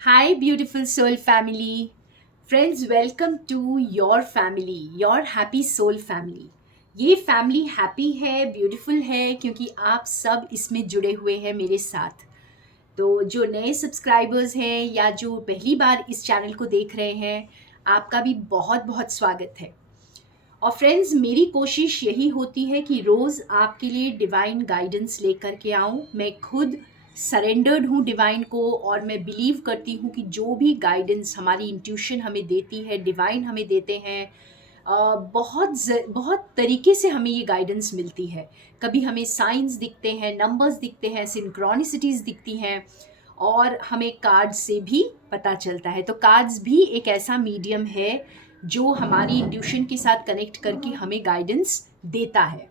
Hi, beautiful soul family. Friends, welcome to your family, your happy soul family. ये family happy है, beautiful है क्योंकि आप सब इसमें जुड़े हुए हैं मेरे साथ। तो जो नए सब्सक्राइबर्स हैं या जो पहली बार इस चैनल को देख रहे हैं, आपका भी बहुत बहुत स्वागत है। और फ्रेंड्स, मेरी कोशिश यही होती है कि रोज़ आपके लिए डिवाइन गाइडेंस लेकर के आऊँ। मैं खुद सरेंडर्ड हूँ डिवाइन को, और मैं बिलीव करती हूँ कि जो भी गाइडेंस हमारी इंट्यूशन हमें देती है, डिवाइन हमें देते हैं, बहुत तरीके से हमें ये गाइडेंस मिलती है। कभी हमें साइंस दिखते हैं, नंबर्स दिखते हैं, सिंक्रोनिसिटीज़ दिखती हैं, और हमें कार्ड्स से भी पता चलता है। तो कार्ड्स भी एक ऐसा मीडियम है जो हमारी इंट्यूशन के साथ कनेक्ट करके हमें गाइडेंस देता है।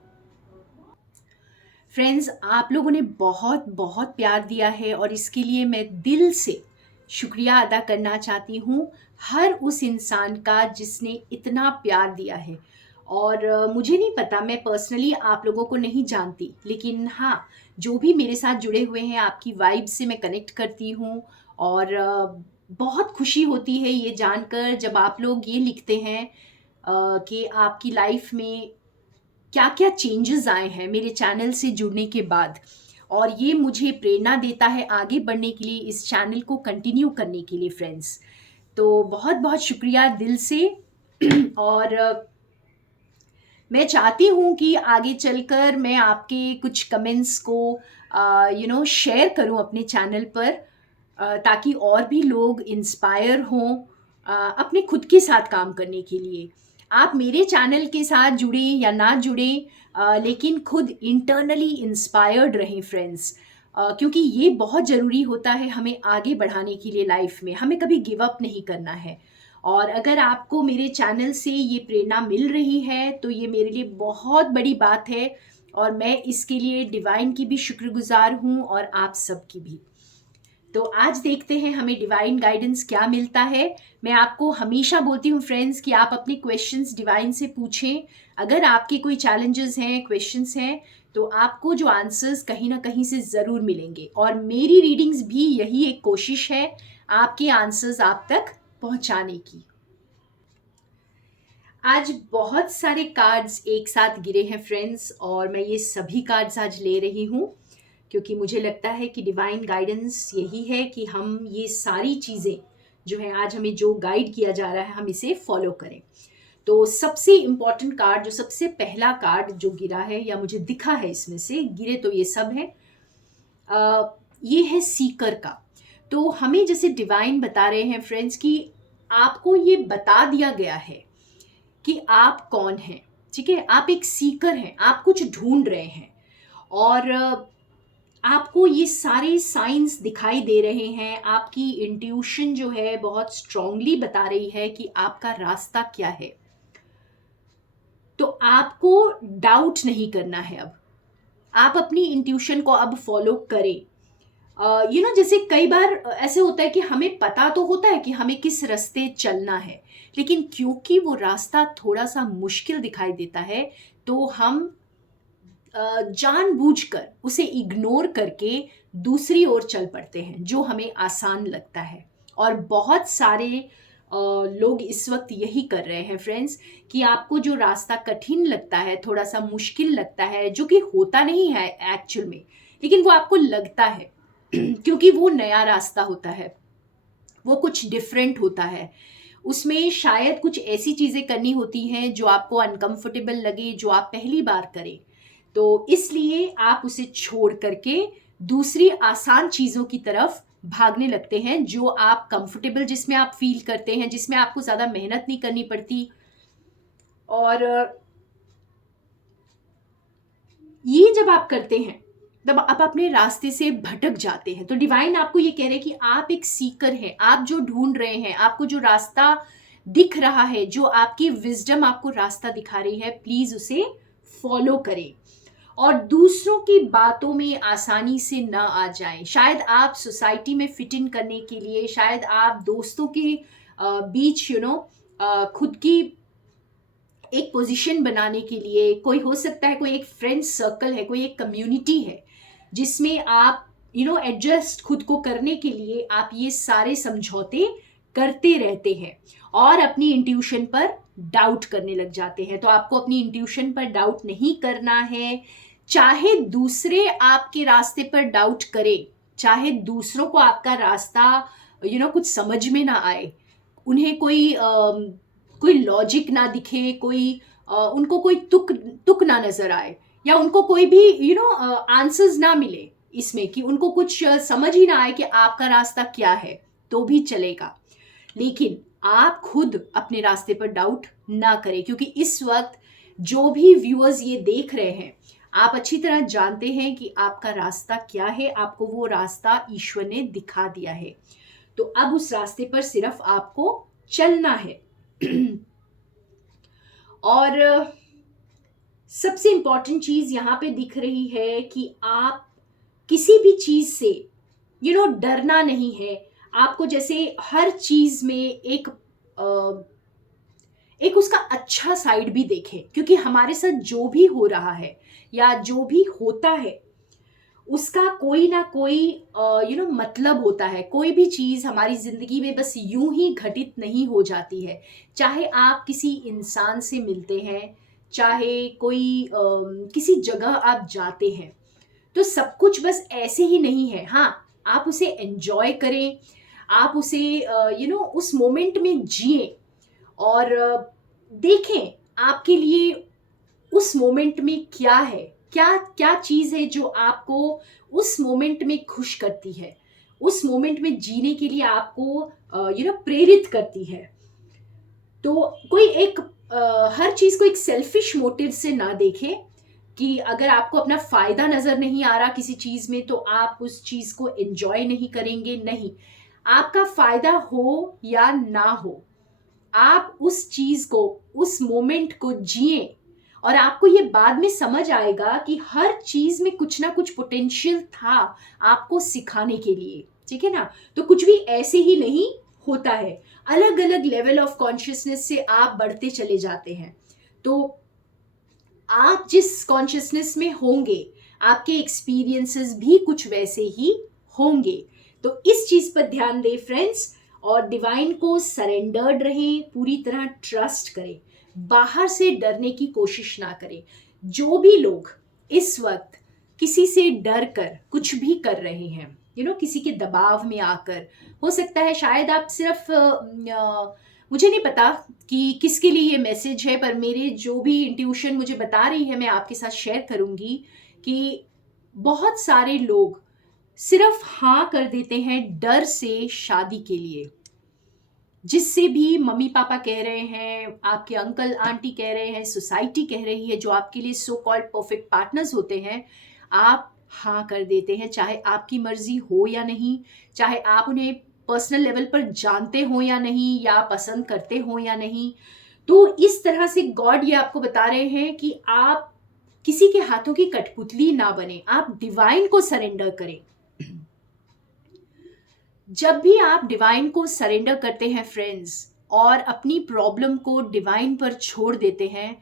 फ्रेंड्स, आप लोगों ने बहुत बहुत प्यार दिया है और इसके लिए मैं दिल से शुक्रिया अदा करना चाहती हूँ हर उस इंसान का जिसने इतना प्यार दिया है। और मुझे नहीं पता, मैं पर्सनली आप लोगों को नहीं जानती, लेकिन हाँ, जो भी मेरे साथ जुड़े हुए हैं आपकी वाइब से मैं कनेक्ट करती हूँ। और बहुत खुशी होती है ये जानकर जब आप लोग ये लिखते हैं कि आपकी लाइफ में क्या क्या चेंजेस आए हैं मेरे चैनल से जुड़ने के बाद। और ये मुझे प्रेरणा देता है आगे बढ़ने के लिए, इस चैनल को कंटिन्यू करने के लिए फ्रेंड्स। तो बहुत बहुत शुक्रिया दिल से। और मैं चाहती हूँ कि आगे चलकर मैं आपके कुछ कमेंट्स को शेयर करूँ अपने चैनल पर, ताकि और भी लोग इंस्पायर हों अपने खुद के साथ काम करने के लिए। आप मेरे चैनल के साथ जुड़े या ना जुड़े, लेकिन खुद इंटरनली इंस्पायर्ड रहें फ्रेंड्स। क्योंकि ये बहुत ज़रूरी होता है हमें आगे बढ़ाने के लिए लाइफ में, हमें कभी गिव अप नहीं करना है। और अगर आपको मेरे चैनल से ये प्रेरणा मिल रही है तो ये मेरे लिए बहुत बड़ी बात है, और मैं इसके लिए डिवाइन की भी शुक्रगुजार हूँ और आप सबकी भी। तो आज देखते हैं हमें डिवाइन गाइडेंस क्या मिलता है। मैं आपको हमेशा बोलती हूँ फ्रेंड्स कि आप अपने क्वेश्चंस डिवाइन से पूछें। अगर आपके कोई चैलेंजेस हैं, क्वेश्चंस हैं, तो आपको जो आंसर्स कहीं ना कहीं से ज़रूर मिलेंगे। और मेरी रीडिंग्स भी यही एक कोशिश है, आपके आंसर्स आप तक पहुंचाने की। आज बहुत सारे कार्ड्स एक साथ गिरे हैं फ्रेंड्स, और मैं ये सभी कार्ड्स आज ले रही हूँ क्योंकि मुझे लगता है कि डिवाइन गाइडेंस यही है कि हम ये सारी चीज़ें जो है, आज हमें जो गाइड किया जा रहा है, हम इसे फॉलो करें। तो सबसे इम्पॉर्टेंट कार्ड, जो सबसे पहला कार्ड जो गिरा है या मुझे दिखा है, इसमें से गिरे तो ये सब है, ये है सीकर का। तो हमें जैसे डिवाइन बता रहे हैं फ्रेंड्स कि आपको ये बता दिया गया है कि आप कौन हैं। ठीक है, आप एक सीकर हैं, आप कुछ ढूंढ रहे हैं, और आपको ये सारे साइंस दिखाई दे रहे हैं। आपकी इंट्यूशन जो है बहुत स्ट्रांगली बता रही है कि आपका रास्ता क्या है। तो आपको डाउट नहीं करना है अब, आप अपनी इंट्यूशन को अब फॉलो करें। जैसे कई बार ऐसे होता है कि हमें पता तो होता है कि हमें किस रास्ते चलना है, लेकिन क्योंकि वो रास्ता थोड़ा सा मुश्किल दिखाई देता है, तो हम जानबूझकर उसे इग्नोर करके दूसरी ओर चल पड़ते हैं जो हमें आसान लगता है। और बहुत सारे लोग इस वक्त यही कर रहे हैं फ्रेंड्स, कि आपको जो रास्ता कठिन लगता है, थोड़ा सा मुश्किल लगता है, जो कि होता नहीं है एक्चुअल में, लेकिन वो आपको लगता है क्योंकि वो नया रास्ता होता है, वो कुछ डिफरेंट होता है, उसमें शायद कुछ ऐसी चीज़ें करनी होती हैं जो आपको अनकंफर्टेबल लगे, जो आप पहली बार करें। तो इसलिए आप उसे छोड़ करके दूसरी आसान चीज़ों की तरफ भागने लगते हैं, जो आप कंफर्टेबल, जिसमें आप फील करते हैं, जिसमें आपको ज़्यादा मेहनत नहीं करनी पड़ती। और ये जब आप करते हैं तब आप अपने रास्ते से भटक जाते हैं। तो डिवाइन आपको ये कह रहे हैं कि आप एक सीकर हैं, आप जो ढूंढ रहे हैं, आपको जो रास्ता दिख रहा है, जो आपकी विजडम आपको रास्ता दिखा रही है, प्लीज उसे फॉलो करें और दूसरों की बातों में आसानी से ना आ जाएं। शायद आप सोसाइटी में फिट इन करने के लिए, शायद आप दोस्तों के बीच खुद की एक पोजीशन बनाने के लिए, कोई हो सकता है, कोई एक फ्रेंड सर्कल है, कोई एक कम्युनिटी है जिसमें आप एडजस्ट खुद को करने के लिए आप ये सारे समझौते करते रहते हैं और अपनी इंट्यूशन पर डाउट करने लग जाते हैं। तो आपको अपनी इंट्यूशन पर डाउट नहीं करना है, चाहे दूसरे आपके रास्ते पर डाउट करे, चाहे दूसरों को आपका रास्ता कुछ समझ में ना आए, उन्हें कोई लॉजिक ना दिखे, उनको कोई तुक ना नजर आए, या उनको कोई भी आंसर्स ना मिले इसमें, कि उनको कुछ समझ ही ना आए कि आपका रास्ता क्या है, तो भी चलेगा। लेकिन आप खुद अपने रास्ते पर डाउट ना करें, क्योंकि इस वक्त जो भी व्यूअर्स ये देख रहे हैं, आप अच्छी तरह जानते हैं कि आपका रास्ता क्या है। आपको वो रास्ता ईश्वर ने दिखा दिया है, तो अब उस रास्ते पर सिर्फ आपको चलना है। और सबसे इंपॉर्टेंट चीज यहाँ पे दिख रही है कि आप किसी भी चीज से डरना नहीं है। आपको जैसे हर चीज में एक उसका अच्छा साइड भी देखें, क्योंकि हमारे साथ जो भी हो रहा है या जो भी होता है उसका कोई ना कोई मतलब होता है। कोई भी चीज हमारी जिंदगी में बस यूं ही घटित नहीं हो जाती है। चाहे आप किसी इंसान से मिलते हैं, चाहे किसी जगह आप जाते हैं, तो सब कुछ बस ऐसे ही नहीं है। हाँ, आप उसे एंजॉय करें, आप उसे उस मोमेंट में जिए और देखें आपके लिए उस मोमेंट में क्या है, क्या क्या चीज़ है जो आपको उस मोमेंट में खुश करती है, उस मोमेंट में जीने के लिए आपको प्रेरित करती है। तो कोई हर चीज़ को एक सेल्फिश मोटिव से ना देखें, कि अगर आपको अपना फायदा नजर नहीं आ रहा किसी चीज में तो आप उस चीज को एंजॉय नहीं करेंगे। नहीं, आपका फायदा हो या ना हो, आप उस चीज को, उस मोमेंट को जिए, और आपको ये बाद में समझ आएगा कि हर चीज में कुछ ना कुछ पोटेंशियल था आपको सिखाने के लिए। ठीक है ना? तो कुछ भी ऐसे ही नहीं होता है, अलग अलग लेवल ऑफ कॉन्शियसनेस से आप बढ़ते चले जाते हैं। तो आप जिस कॉन्शियसनेस में होंगे, आपके एक्सपीरियंसेस भी कुछ वैसे ही होंगे। तो इस चीज पर ध्यान दें फ्रेंड्स, और डिवाइन को सरेंडर्ड रहें, पूरी तरह ट्रस्ट करें, बाहर से डरने की कोशिश ना करें। जो भी लोग इस वक्त किसी से डर कर कुछ भी कर रहे हैं, किसी के दबाव में आकर, हो सकता है शायद आप सिर्फ मुझे नहीं पता कि किसके लिए ये मैसेज है, पर मेरे जो भी इंट्यूशन मुझे बता रही है मैं आपके साथ शेयर करूंगी कि बहुत सारे लोग सिर्फ हाँ कर देते हैं डर से शादी के लिए। जिससे भी मम्मी पापा कह रहे हैं, आपके अंकल आंटी कह रहे हैं, सोसाइटी कह रही है, जो आपके लिए सो कॉल्ड परफेक्ट पार्टनर्स होते हैं, आप हाँ कर देते हैं, चाहे आपकी मर्जी हो या नहीं, चाहे आप उन्हें पर्सनल लेवल पर जानते हो या नहीं, या पसंद करते हो या नहीं। तो इस तरह से गॉड ये आपको बता रहे हैं कि आप किसी के हाथों की कठपुतली ना बने, आप डिवाइन को सरेंडर करें। जब भी आप डिवाइन को सरेंडर करते हैं फ्रेंड्स, और अपनी प्रॉब्लम को डिवाइन पर छोड़ देते हैं,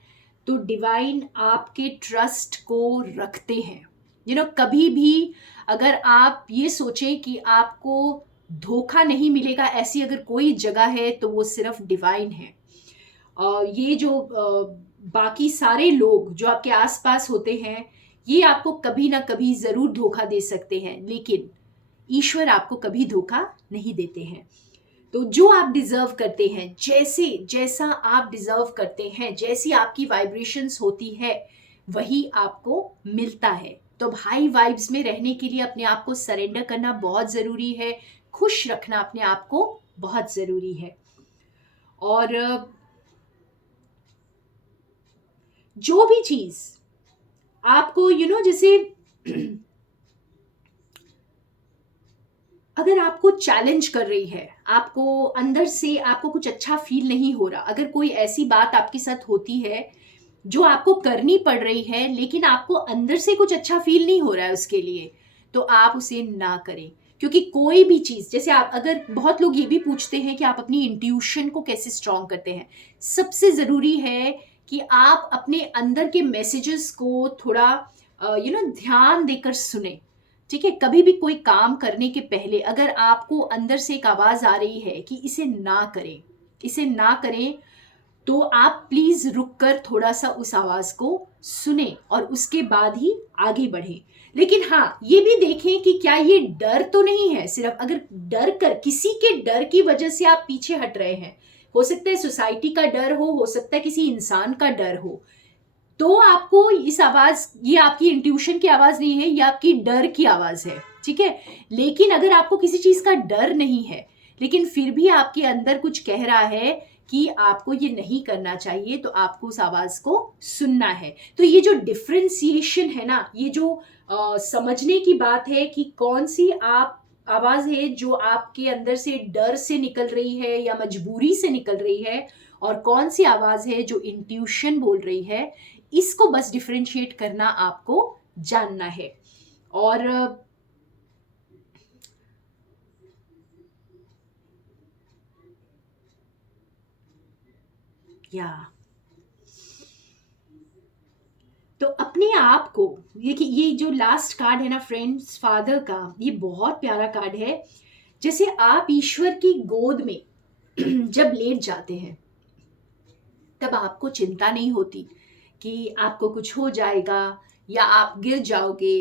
तो डिवाइन आपके ट्रस्ट को रखते हैं। कभी भी अगर आप ये सोचें कि आपको धोखा नहीं मिलेगा, ऐसी अगर कोई जगह है तो वो सिर्फ डिवाइन है। ये जो बाकी सारे लोग जो आपके आसपास होते हैं, ये आपको कभी ना कभी जरूर धोखा दे सकते हैं, लेकिन ईश्वर आपको कभी धोखा नहीं देते हैं। तो जो आप डिजर्व करते हैं, जैसा आप डिजर्व करते हैं, जैसी आपकी वाइब्रेशंस होती है, वही आपको मिलता है। तो हाई वाइब्स में रहने के लिए अपने आप को सरेंडर करना बहुत ज़रूरी है, खुश रखना अपने आप को बहुत ज़रूरी है। और जो भी चीज़ आपको जैसे अगर आपको चैलेंज कर रही है, आपको अंदर से आपको कुछ अच्छा फील नहीं हो रहा, अगर कोई ऐसी बात आपके साथ होती है जो आपको करनी पड़ रही है, लेकिन आपको अंदर से कुछ अच्छा फील नहीं हो रहा है उसके लिए, तो आप उसे ना करें। क्योंकि कोई भी चीज़, जैसे आप, अगर बहुत लोग ये भी पूछते हैं कि आप अपनी इंट्यूशन को कैसे स्ट्रॉन्ग करते हैं, सबसे ज़रूरी है कि आप अपने अंदर के मैसेजेस को थोड़ा ध्यान देकर सुने। ठीक है, कभी भी कोई काम करने के पहले अगर आपको अंदर से एक आवाज़ आ रही है कि इसे ना करें, इसे ना करें, तो आप प्लीज़ रुक कर थोड़ा सा उस आवाज़ को सुने और उसके बाद ही आगे बढ़ें। लेकिन हाँ, ये भी देखें कि क्या ये डर तो नहीं है, सिर्फ अगर डर कर किसी के डर की वजह से आप पीछे हट रहे हैं, हो सकता है सोसाइटी का डर हो सकता है किसी इंसान का डर हो, तो आपको इस आवाज़, ये आपकी इंट्यूशन की आवाज़ नहीं है, ये आपकी डर की आवाज़ है, ठीक है। लेकिन अगर आपको किसी चीज़ का डर नहीं है, लेकिन फिर भी आपके अंदर कुछ कह रहा है कि आपको ये नहीं करना चाहिए, तो आपको उस आवाज़ को सुनना है। तो ये जो डिफ्रेंसिएशन है ना, ये जो समझने की बात है कि कौन सी आप आवाज़ है जो आपके अंदर से डर से निकल रही है या मजबूरी से निकल रही है, और कौन सी आवाज़ है जो इंट्यूशन बोल रही है, इसको बस डिफरेंशिएट करना आपको जानना है। और या तो अपने आप को, देखिए ये जो लास्ट कार्ड है ना फ्रेंड्स, फादर का, ये बहुत प्यारा कार्ड है। जैसे आप ईश्वर की गोद में जब लेट जाते हैं, तब आपको चिंता नहीं होती कि आपको कुछ हो जाएगा या आप गिर जाओगे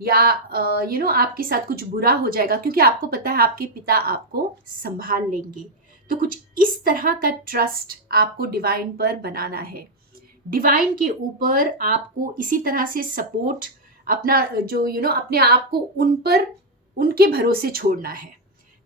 या आपके साथ कुछ बुरा हो जाएगा, क्योंकि आपको पता है आपके पिता आपको संभाल लेंगे। तो कुछ इस तरह का ट्रस्ट आपको डिवाइन पर बनाना है। डिवाइन के ऊपर आपको इसी तरह से सपोर्ट, अपना जो अपने आप को उन पर, उनके भरोसे छोड़ना है,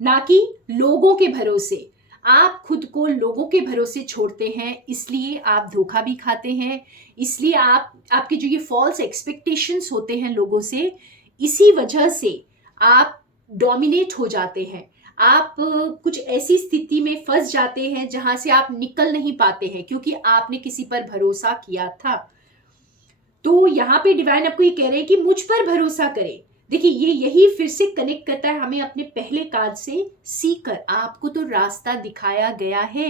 ना कि लोगों के भरोसे। आप खुद को लोगों के भरोसे छोड़ते हैं, इसलिए आप धोखा भी खाते हैं, इसलिए आपके जो ये फॉल्स एक्सपेक्टेशंस होते हैं लोगों से, इसी वजह से आप डोमिनेट हो जाते हैं। आप कुछ ऐसी स्थिति में फंस जाते हैं जहां से आप निकल नहीं पाते हैं, क्योंकि आपने किसी पर भरोसा किया था। तो यहाँ पे डिवाइन आपको ये कह रहे हैं कि मुझ पर भरोसा करें। देखिए ये यही फिर से कनेक्ट करता है हमें अपने पहले कार्ड से, सीकर आपको तो रास्ता दिखाया गया है,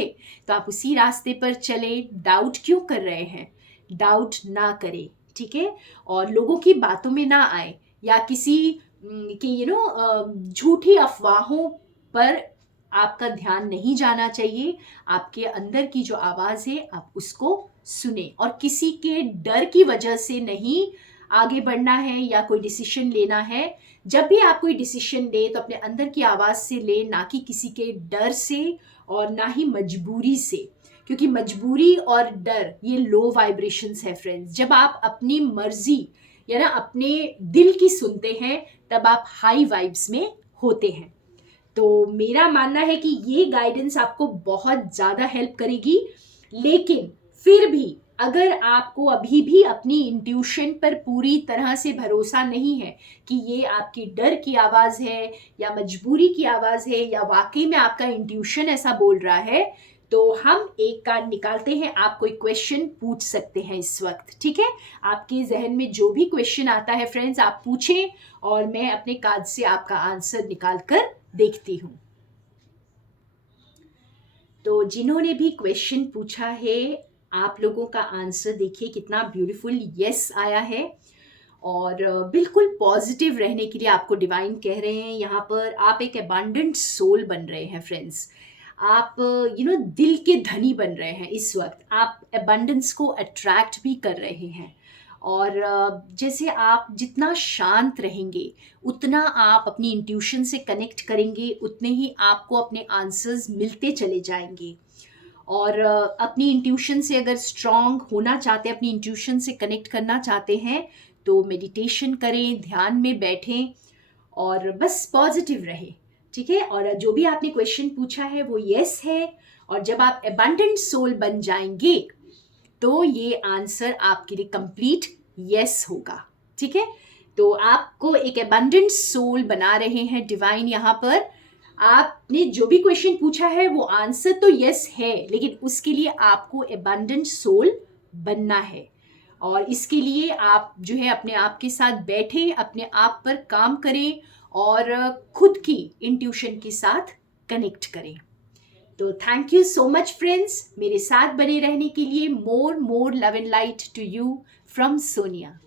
तो आप उसी रास्ते पर चले। डाउट क्यों कर रहे हैं? डाउट ना करें, ठीक है। और लोगों की बातों में ना आए, या किसी की झूठी अफवाहों पर आपका ध्यान नहीं जाना चाहिए। आपके अंदर की जो आवाज़ है आप उसको सुने, और किसी के डर की वजह से नहीं आगे बढ़ना है या कोई डिसीजन लेना है। जब भी आप कोई डिसीजन ले तो अपने अंदर की आवाज़ से ले, ना कि किसी के डर से और ना ही मजबूरी से, क्योंकि मजबूरी और डर ये लो वाइब्रेशंस है फ्रेंड्स। जब आप अपनी मर्जी या ना अपने दिल की सुनते हैं, तब आप हाई वाइब्स में होते हैं। तो मेरा मानना है कि ये गाइडेंस आपको बहुत ज़्यादा हेल्प करेगी। लेकिन फिर भी अगर आपको अभी भी अपनी इंट्यूशन पर पूरी तरह से भरोसा नहीं है कि ये आपकी डर की आवाज़ है या मजबूरी की आवाज़ है या वाकई में आपका इंट्यूशन ऐसा बोल रहा है, तो हम एक कार्ड निकालते हैं। आप कोई क्वेश्चन पूछ सकते हैं इस वक्त, ठीक है। आपके जहन में जो भी क्वेश्चन आता है फ्रेंड्स, आप पूछें और मैं अपने कार्ड से आपका आंसर निकाल कर देखती हूँ। तो जिन्होंने भी क्वेश्चन पूछा है, आप लोगों का आंसर देखिए कितना ब्यूटीफुल यस आया है। और बिल्कुल पॉजिटिव रहने के लिए आपको डिवाइन कह रहे हैं यहाँ पर, आप एक अबंडेंट सोल बन रहे हैं फ्रेंड्स। आप दिल के धनी बन रहे हैं इस वक्त। आप अबंडेंस को अट्रैक्ट भी कर रहे हैं। और जैसे आप जितना शांत रहेंगे, उतना आप अपनी इंट्यूशन से कनेक्ट करेंगे, उतने ही आपको अपने आंसर्स मिलते चले जाएंगे। और अपनी इंट्यूशन से अगर स्ट्रांग होना चाहते हैं, अपनी इंट्यूशन से कनेक्ट करना चाहते हैं, तो मेडिटेशन करें, ध्यान में बैठें और बस पॉजिटिव रहें, ठीक है। और जो भी आपने क्वेश्चन पूछा है वो यस है। और जब आप अबंडेंट सोल बन जाएंगे, तो ये आंसर आपके लिए कंप्लीट यस होगा, ठीक है। तो आपको एक अबंडेंट सोल बना रहे हैं डिवाइन यहाँ पर। आपने जो भी क्वेश्चन पूछा है वो आंसर तो यस है, लेकिन उसके लिए आपको अबंडेंट सोल बनना है। और इसके लिए आप जो है अपने आप के साथ बैठे, अपने आप पर काम करें और खुद की इंट्यूशन के साथ कनेक्ट करें। तो thank you so much friends, मेरे साथ बने रहने के लिए। More love and light to you from Sonia.